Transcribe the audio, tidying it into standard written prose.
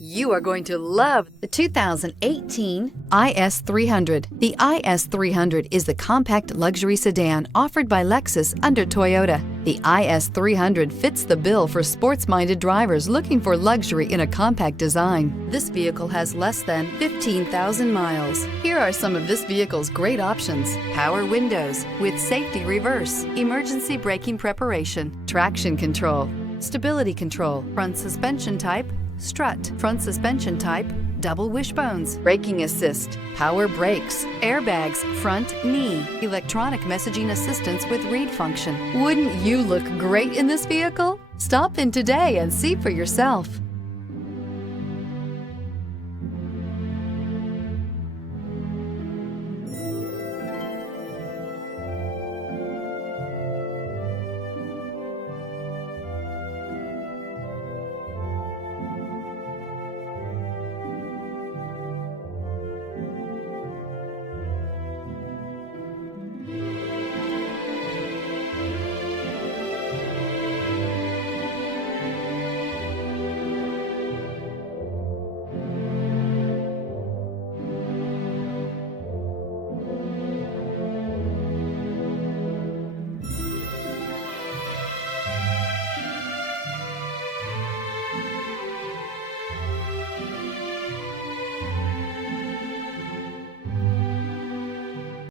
You are going to love the 2018 IS300. The IS300 is the compact luxury sedan offered by Lexus under Toyota. The IS300 fits the bill for sports-minded drivers looking for luxury in a compact design. This vehicle has less than 15,000 miles. Here are some of this vehicle's great options: power windows with safety reverse, emergency braking preparation, traction control, stability control, front suspension type, strut, front suspension type, double wishbones, braking assist, power brakes, airbags, front knee, electronic messaging assistance with read function. Wouldn't you look great in this vehicle? Stop in today and see for yourself.